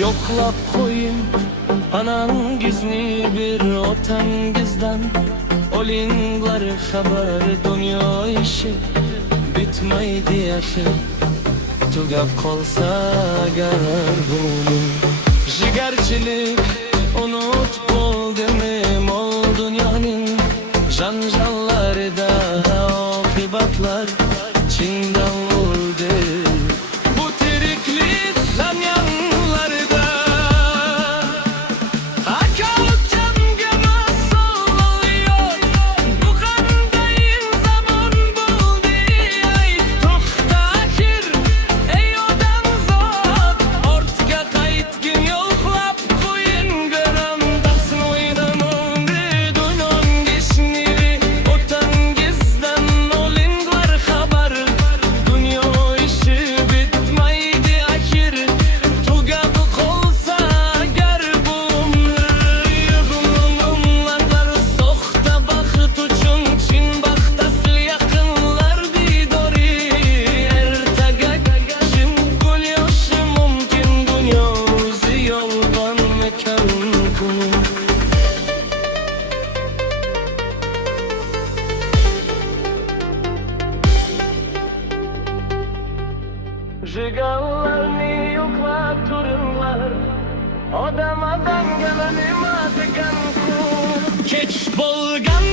Yoklap koyun anan gizni bir otangizdan. Olinglar haber dünya işi bitmeydi yaşı. Tugab kolsa garar bunu. Jigerçilik unut buldum ol dünyanın janjalları da akibatlar Çin'den vurdu. Bu teriklik zanyanlarda akalık cemgeme sallıyor. Bu kandayın zaman buldu ay tohtakir ey odam zat ortga kayıt gün yoklap koyun görem dasın oynamam dunon geçniri otangizden olinglar haber dünya işi bitmeydi ahir tugab kolsa gar bumlar yığınımlar soxta baxt uçun Çin baxtasıl yakınlar didori ertaga jim gul yoshi mumkin dünya o'zi yolg'on ekan kuni. Jigallarni yo'qlab turinglar, odam geleni degan kun kech bo'lgan